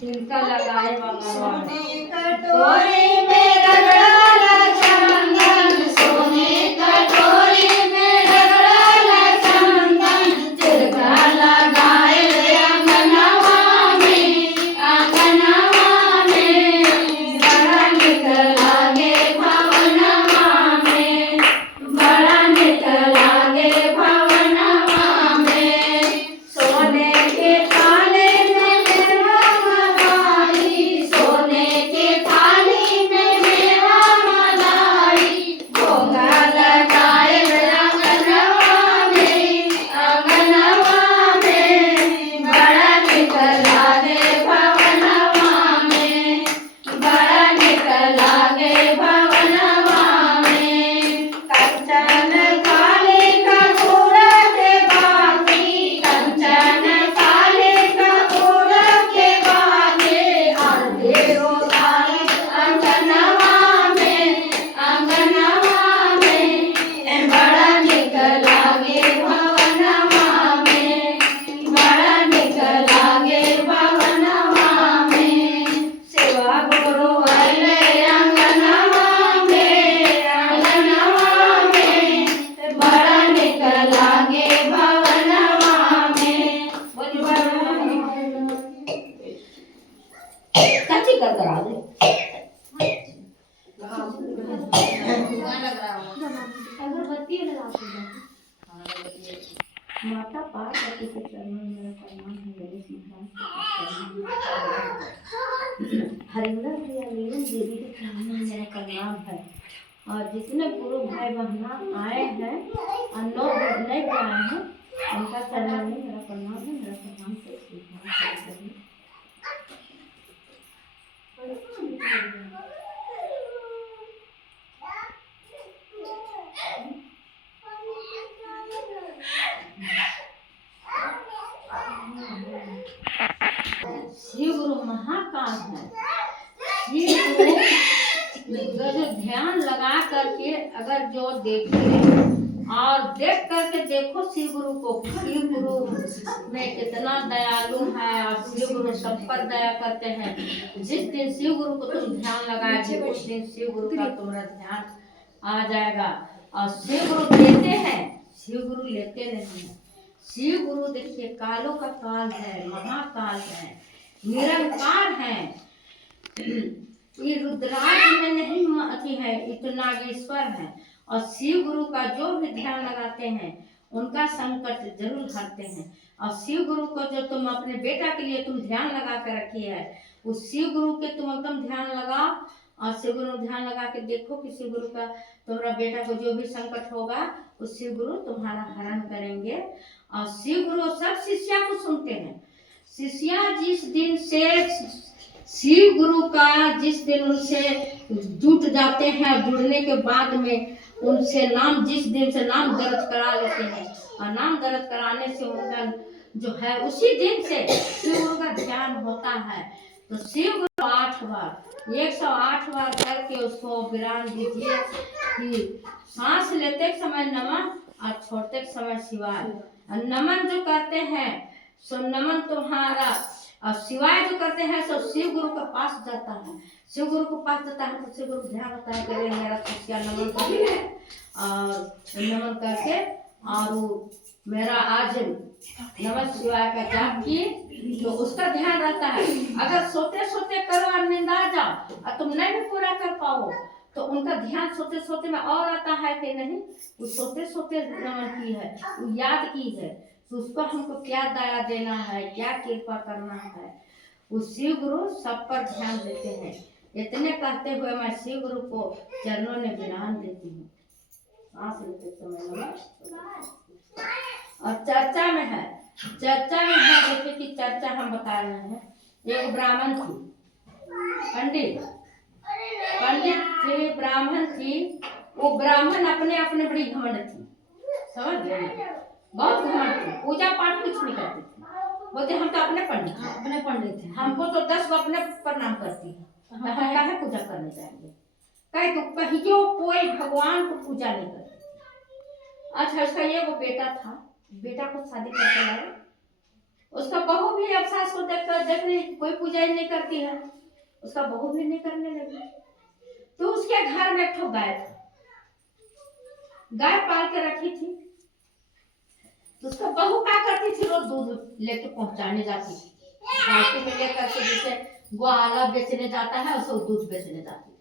छिलका लगाए माता पार्वती के चरणों में मेरा प्रणाम है। गणेश महाराज हरिंदर लीलन देवी के चरणों में मेरा प्रणाम है। और जितने गुरु भाई बहना आए हैं और 9 नहीं आए हैं उनका चरणों में मेरा प्रणाम है। मेरा प्रणाम से स्वीकार करिए। शिव गुरु महाकाल है। शिव गुरु जो ध्यान लगा करके अगर जो देखे और देख करके देखो शिव गुरु को, शिव गुरु में कितना दयालु है और शिव गुरु सब पर दया करते हैं। जिस दिन शिव गुरु को तुम ध्यान लगाओगे उस दिन शिव गुरु का तुम्हारा ध्यान आ जाएगा। और शिव गुरु देते हैं, शिव गुरु लेते नहीं है। शिव गुरु देखिए कालों का काल है, महाकाल है, निरंकार है। ये रुद्राज में नहीं अति है, इतना नागेश्वर है। और शिव गुरु का जो भी ध्यान लगाते हैं उनका संकट जरूर हरते हैं। और शिव गुरु को जो तुम अपने बेटा के लिए तुम ध्यान लगा कर रखी है उस शिव गुरु के तुम एकदम ध्यान लगाओ और शिव गुरु ध्यान लगा के देखो कि शिव गुरु का तुम्हारा बेटा को जो भी संकट होगा उस शिव गुरु तुम्हारा हरण करेंगे। और शिव गुरु सब शिष्या को सुनते हैं। शिष्या जिस दिन से शिव गुरु का जिस दिन उनसे जुट जाते हैं, जुड़ने के बाद में उनसे नाम जिस दिन से नाम दर्ज करा लेते हैं और नाम दर्ज कराने से उनका जो है उसी दिन से शिव गुरु का ध्यान होता है। तो शिव गुरु 8 बार 108 बार करके उसको विराम दीजिए कि सांस लेते समय नमः और छोड़ते समय शिवाय। नमन जो करते हैं सो नमन तुम्हारा और शिवाय जो करते हैं सो शिव गुरु के पास जाता है। शिव गुरु के पास जाता है तो शिव गुरु ध्यान होता है कि मेरा शिष्या नमन करके और नमन करके और मेरा आज नमः शिवाय का जाप किए तो उसका ध्यान रहता है। अगर सोते सोते करो और नींद आ जाओ और तुम नहीं भी पूरा कर पाओ तो उनका ध्यान सोते सोते में और आता है कि नहीं, वो सोते सोते की है, वो याद की है, तो उसको हमको क्या दया देना है, क्या कृपा करना है। वो शिव गुरु सब पर ध्यान देते हैं। इतने कहते हुए मैं शिव गुरु को चरणों में विराम देती हूँ। सांस लेते समय और चर्चा में है, चर्चा में है, देखिए कि चर्चा हम बता रहे हैं। एक ब्राह्मण थी, पंडित थे, ब्राह्मण थी। वो ब्राह्मण अपने अपने बड़ी घमंड थी, समझ गए, बहुत घमंड थी, पूजा पाठ कुछ नहीं करती थी। बोलते हम तो अपने पंडित हैं, हमको तो 10 को अपने प्रणाम करती है, हम काहे पूजा करने जाएंगे, कहे तो कहियो कोई भगवान को पूजा नहीं करती। अच्छा, उसका ये वो बेटा था, बेटा को शादी करके लाए, उसका बहू भी अब सास को देख रही कोई पूजा ही नहीं करती है, उसका बहू भी नहीं करने लगी। तो उसके घर में एक ठो गाय था, गाय पाल के रखी थी। तो उसका बहू क्या करती थी, रोज दूध लेके पहुंचाने जाती थी, बाल्टी में लेकर के, जैसे ग्वाला बेचने जाता है उसको दूध बेचने जाती थी।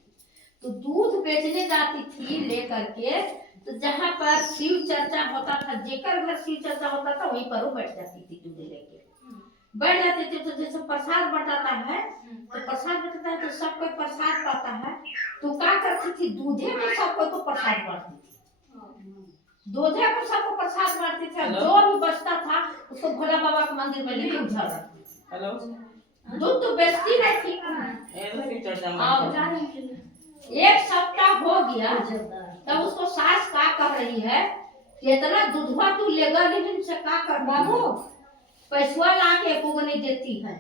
तो दूध बेचने जाती थी लेकर के, तो जहाँ पर शिव चर्चा होता था, जेकर घर शिव चर्चा होता था वहीं पर वो बैठ जाती थी, दूध लेके बैठ जाती थी। तो जैसे प्रसाद बटाता है, तो प्रसाद बटाता है तो सब कोई प्रसाद पाता है, तो क्या करती थी, दूधे में सबको तो प्रसाद बांटती थी, दूधे को सबको प्रसाद बांटती थी। जो भी बचता था उसको भोला बाबा के मंदिर में लेके उझल रखती थी। दूध तो बेचती नहीं थी। एक सप्ताह हो गया, तब उसको सास का कह रही है कि इतना दूधवा तू लेगा, लेकिन से का कर बाबू, पैसवा ला के को नहीं देती है।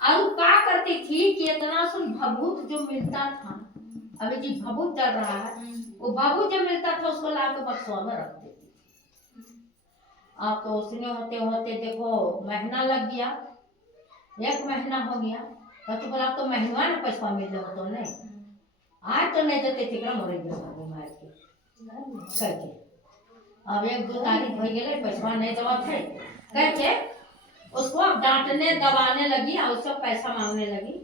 और क्या करती थी कि इतना सुन भभूत जो मिलता था, अभी जी भभूत चल रहा है, वो भभूत जो मिलता था उसको ला के बक्सवा में रख देती। अब तो उसने होते होते देखो महीना लग गया, 1 महीना हो गया, तो बोला तो महीना में पैसा मिल रहा तो नहीं, आज तो नहीं देते थे, मोरे मार के कहते। अब 1-2 तारीख हो गए, पैसा नहीं देवा थे कहते, उसको अब डांटने दबाने लगी और उससे पैसा मांगने लगी।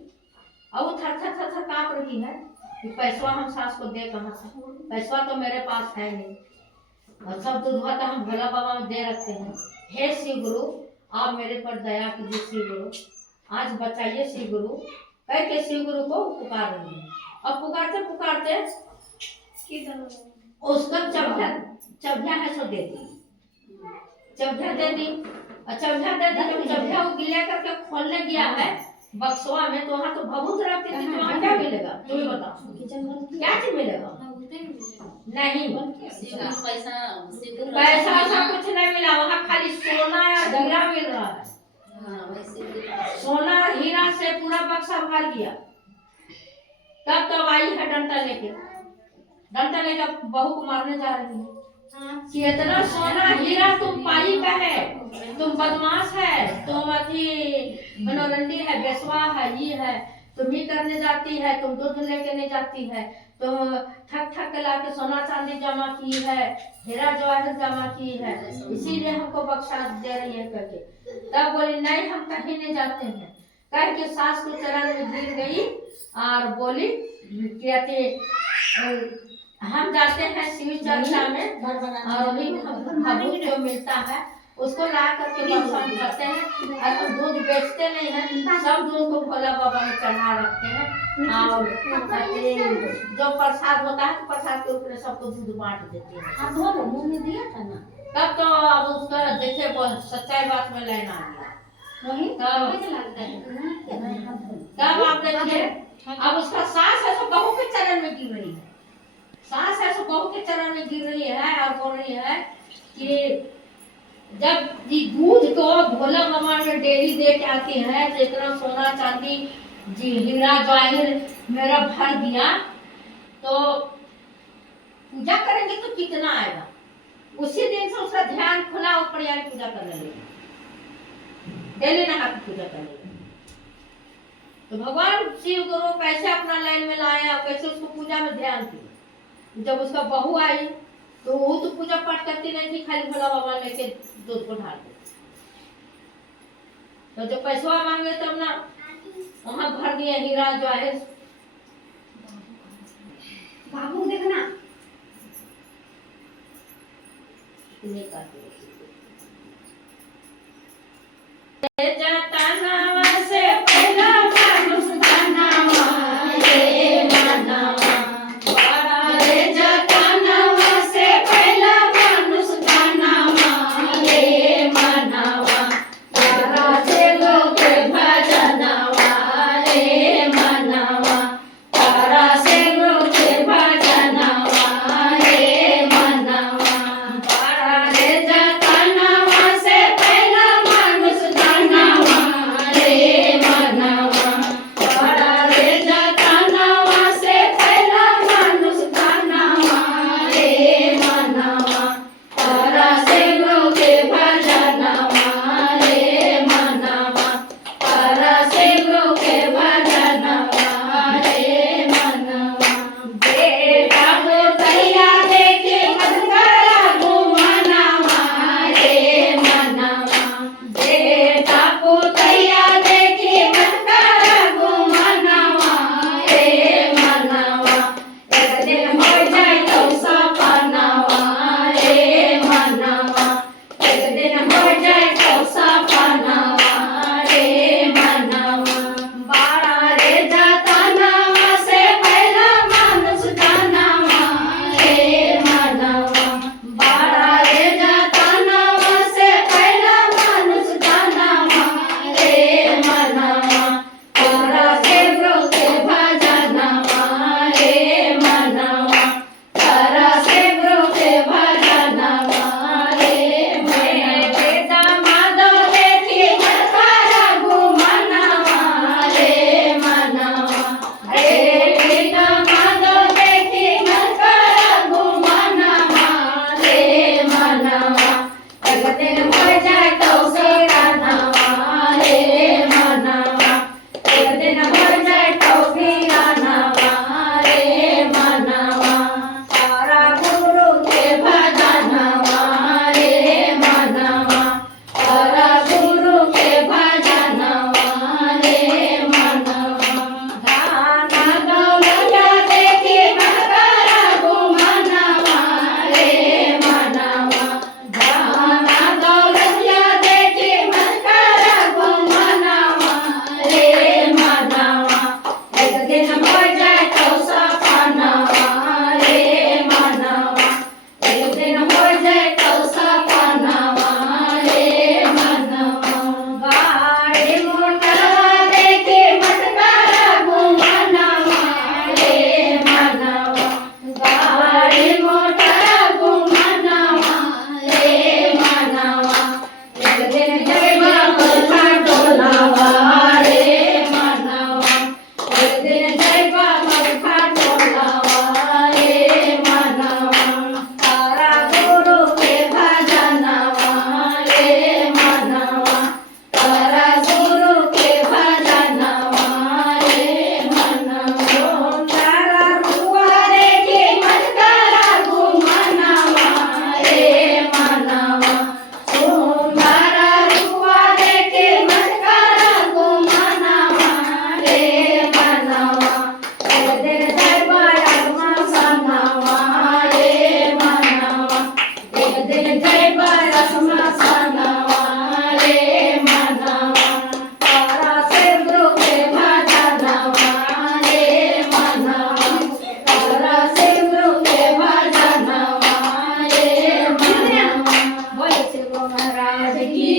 और वो थर थर थर थर कांप रही है कि पैसा हम सास को दे कहाँ से, पैसा तो मेरे पास है नहीं, और सब दूधवा तो हम भोला बाबा में दे रखते हैं। हे शिव गुरु, आप मेरे पर दया कीजिए शिव गुरु, आज बचाइए शिव गुरु, कह के शिव गुरु को पुकार रही है। अब पुकारते पुकारते उसका चबझा है सो दे दी, चबझा दे दी, चबझा दे दी। जब चबझा वो गिले करके खोलने गया है बक्सवा में, तो वहाँ तो भभूत रखती थी, तो वहाँ क्या मिलेगा तुम्हें बताओ, क्या चीज मिलेगा? नहीं, पैसा ऐसा कुछ नहीं मिला, वहाँ खाली सोना या हीरा मिल रहा है। सोना और हीरा से पूरा बक्सा भर गया। तब तो आई है डंडा लेकर बहू को मारने जा रही है कि इतना सोना हीरा तुम पाई का है, तुम बदमाश है, तुम अति मनोरंडी है, बेसवा है, ये है, तुम ही करने जाती है, तुम दूध लेके नहीं जाती है, तुम ठक ठक के ला के सोना चांदी जमा की है, हीरा जवाहर जमा की है, इसीलिए हमको बख्शा दे रही है करके। तब बोली नहीं, हम कहीं नहीं जाते हैं, कह के सास को चरण में गिर गई और बोली कहते हम जाते हैं शिव चर्चा में, और अभी भभूत जो मिलता है उसको ला करके भगवान करते हैं, और हम दूध बेचते नहीं हैं, सब दूध को भोला बाबा में चढ़ा रखते हैं, और जो प्रसाद होता है तो प्रसाद के ऊपर सबको दूध बांट देते हैं। मुँह में दिया था ना, तब तो अब उसका देखे सच्चाई बात में लेना आ गया। तब आप देखिए, अब उसका सास है तो बहू के चरण में गिर रही है, सास है तो बहू के चरण में गिर रही है और बोल रही है कि जब ये दूध को भोला बाबा में डेली दे के आती है, तो इतना सोना चांदी जी हीरा जवाहिर मेरा भर दिया, तो पूजा करेंगे तो कितना आएगा। उसी दिन से उसका ध्यान खुला, ऊपर यानी पूजा करने लगी, डेली नहा के पूजा करने लगी। तो भगवान शिव गुरु कैसे अपना लाइन में लाए और कैसे उसको पूजा में ध्यान दिया। जब उसका बहू आई तो वो तो पूजा पाठ करती नहीं थी, खाली भोला बाबा लेके दूध को ढाल दी। तो जो पैसा मांगे तब ना वहाँ भर दिया हीरा जो है। बाबू देखना जाता नावा से पहला मानुष गानावा रे मानवा बड़ा रे जाता नावा से पहला मानुष गानावा रे मानवा तारा से लोग भजनवा रे मानवा तारा से लोग भजनवा रे मानवा बड़ा रे जाता नावा से पहला मानुष गानावा रे मानवा बड़ा रे जाता नावा से पहला मानुष गानावा रे मानवा तारा से लोग भजनवा रे मानवा तारा से लोग भजनवा रे मानवा बेटा मोतैया देखे मधुकरा घुमनवा रे मानवा बेटा पोतैया देखे मधुकरा घुमनवा रे मानवा एक दिन हो जाए तो सपनवा रे मानवा एक दिन हो जाए तो सपनवा रे मानवा बड़ा रे जाता नावा से पहला मानुष गानावा रे मानवा बड़ा रे जाता नावा से पहला मानुष गानावा रे मानवा तारा से लोग भजनवा रे मानवा तारा से लोग भजनवा रे बेटा माधव देखी मधुकरा घुमनवा रे मानवा बेटा माधव देखी मधुकरा घुमनवा रे मानवा एक दिन हो जाए तो सिरानवा रे मानवा एक दिन हो जाए तो सिरानवा रे मानवा तारा गुरु के भजनवा रे मानवा तारा गुरु के भजनवा रे मानवा गाना गौलैया देखी मधुकरा घुमनवा रे मानवा गाना गौलैया देखी मधुकरा घुमनवा रे मानवा एक दिन हो जाए तो सपनवा रे मानवा एक दिन हो जाए तो सपनवा रे मानवा गाड़ी मोटरवा देखी मधुकरा घुमनवा रे मानवा गाड़ी मोटरवा घुमनवा रे मानवा एक दिन जइबा मलखा टोलावा रे मानवा एक दिन जइबा मलखा टोलावा रे मानवा तारा गुरु के भजनवा रे मानवा तारा गुरु के भजनवा रे मानवा तारा रुआ देखी मधुकरा घुमनवा रे मानवा सुंदरा रुआ देखी मधुकरा घुमनवा रे मानवा एक दिन जइबा रत्ना सनवा रे मानवा एक दिन जइबा रत्ना सनवा रे मानवा तारा से गुरु के भजनवा रे मानवा तारा से गुरु के भजनवा रे मानवा बोले श्री महाराज की